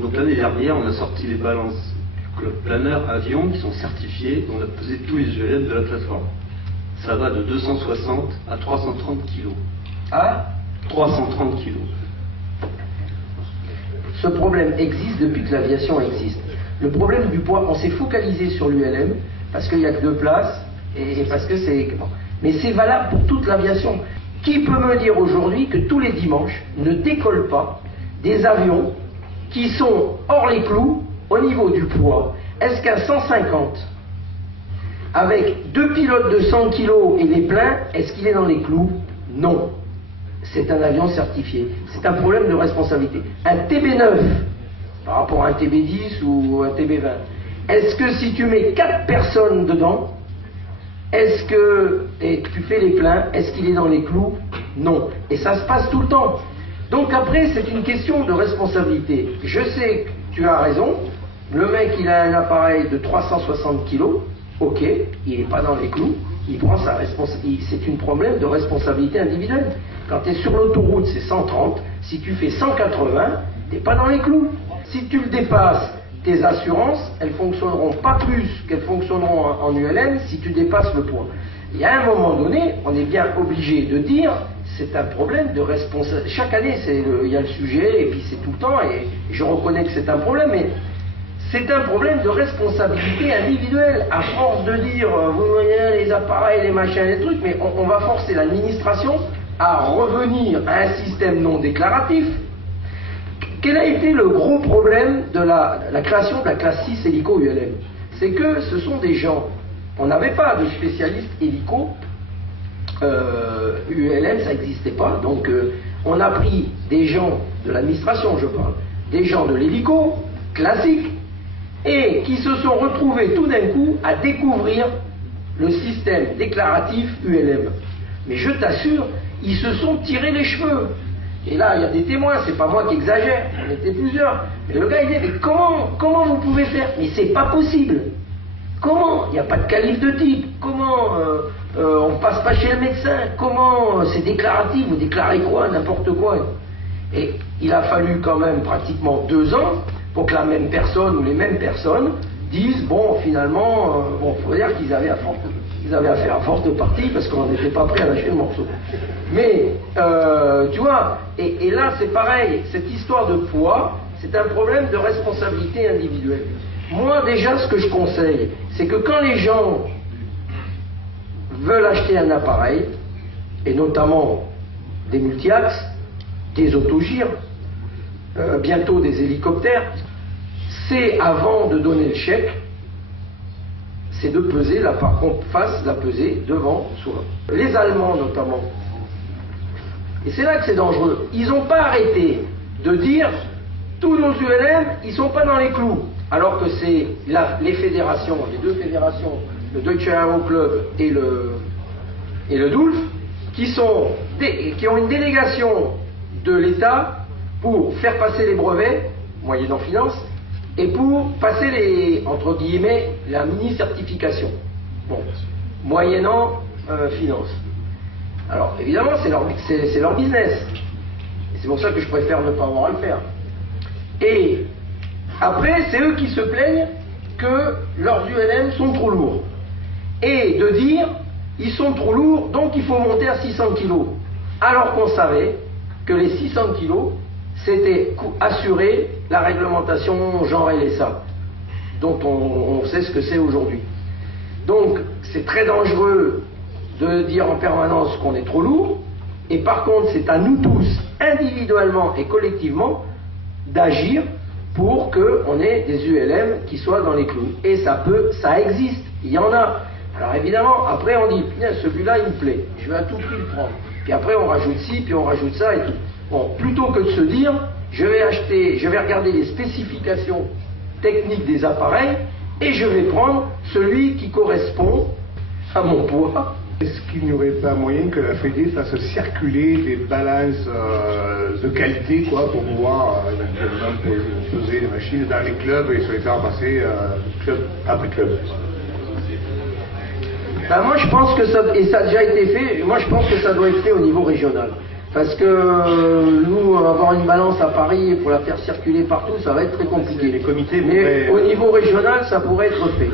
Donc l'année dernière, on a sorti les balances du club planeur avion qui sont certifiées, on a pesé tous les ULM de la plateforme. Ça va de 260 à 330 kg. À 330 kg. Ce problème existe depuis que l'aviation existe. Le problème du poids, on s'est focalisé sur l'ULM parce qu'il n'y a que 2 places et parce que c'est... Bon. Mais c'est valable pour toute l'aviation. Qui peut me dire aujourd'hui que tous les dimanches ne décollent pas des avions qui sont hors les clous au niveau du poids? Est-ce qu'un 150 avec 2 pilotes de 100 kg et les pleins, est-ce qu'il est dans les clous? Non. C'est un avion certifié. C'est un problème de responsabilité. Un TB9 par rapport à un TB10 ou un TB20, est-ce que si tu mets 4 personnes dedans, est-ce que, et que tu fais les pleins, est-ce qu'il est dans les clous? Non. Et ça se passe tout le temps. Donc après, c'est une question de responsabilité. Je sais que tu as raison. Le mec, il a un appareil de 360 kg. Ok, il n'est pas dans les clous. Il prend sa responsabilité. C'est un problème de responsabilité individuelle. Quand tu es sur l'autoroute, c'est 130. Si tu fais 180, tu n'es pas dans les clous. Si tu le dépasses, tes assurances, elles fonctionneront pas plus qu'elles fonctionneront en ULM si tu dépasses le poids. Il y a un moment donné, on est bien obligé de dire, c'est un problème de responsabilité. Chaque année, il y a le sujet, et puis c'est tout le temps, et je reconnais que c'est un problème, mais c'est un problème de responsabilité individuelle. À force de dire, vous voyez, les appareils, les machins, les trucs, mais on va forcer l'administration à revenir à un système non déclaratif. Quel a été le gros problème de la création de la classe 6 hélico ULM? C'est que ce sont des gens, on n'avait pas de spécialistes hélico, ULM ça n'existait pas, donc on a pris des gens de l'administration, je parle, des gens de l'hélico classique, et qui se sont retrouvés tout d'un coup à découvrir le système déclaratif ULM. Mais je t'assure, ils se sont tirés les cheveux. Et là, il y a des témoins, c'est pas moi qui exagère, on était plusieurs. Mais le gars, il dit, mais comment vous pouvez faire? Mais c'est pas possible. Comment? Il n'y a pas de calife de type. Comment on passe pas chez le médecin? Comment c'est déclaratif? Vous déclarez quoi? N'importe quoi. Et il a fallu quand même pratiquement 2 ans pour que la même personne ou les mêmes personnes disent, bon, finalement, bon, faut dire qu'ils avaient affaire à forte partie parce qu'on n'était pas prêt à lâcher le morceau. Mais, tu vois, et là c'est pareil, cette histoire de poids, c'est un problème de responsabilité individuelle. Moi déjà ce que je conseille, c'est que quand les gens veulent acheter un appareil, et notamment des multi-axes, des autogires, bientôt des hélicoptères, c'est avant de donner le chèque, c'est de peser, là par contre, fasse la pesée devant soi. Les Allemands notamment, et c'est là que c'est dangereux, ils n'ont pas arrêté de dire tous nos ULM, ils ne sont pas dans les clous, alors que c'est les fédérations, les 2 fédérations, le Deutsche Aero Club et le DULF, qui ont une délégation de l'État pour faire passer les brevets, moyennant finance, et pour passer entre guillemets, la mini-certification. Bon, moyennant finance. Alors, évidemment, c'est leur business. Et c'est pour ça que je préfère ne pas avoir à le faire. Et après, c'est eux qui se plaignent que leurs ULM sont trop lourds. Et de dire, ils sont trop lourds, donc il faut monter à 600 kg. Alors qu'on savait que les 600 kg, c'était assurer la réglementation genre LSA, dont on sait ce que c'est aujourd'hui. Donc, c'est très dangereux de dire en permanence qu'on est trop lourd, et par contre, c'est à nous tous, individuellement et collectivement, d'agir pour qu'on ait des ULM qui soient dans les clous. Et ça existe, il y en a. Alors évidemment, après on dit, celui-là il me plaît, je vais à tout prix le prendre. Puis après on rajoute ci, puis on rajoute ça et tout. Bon, plutôt que de se dire, je vais regarder les spécifications techniques des appareils et je vais prendre celui qui correspond à mon poids. Est-ce qu'il n'y aurait pas moyen que la Fédé fasse circuler des balances de qualité, quoi, pour pouvoir éventuellement poser les machines dans les clubs et se les faire passer club après club? Ben moi je pense que ça, et ça a déjà été fait, moi je pense que ça doit être fait au niveau régional. Parce que nous, avoir une balance à Paris pour la faire circuler partout, ça va être très compliqué. Les comités Mais pourraient- au niveau régional, ça pourrait être fait.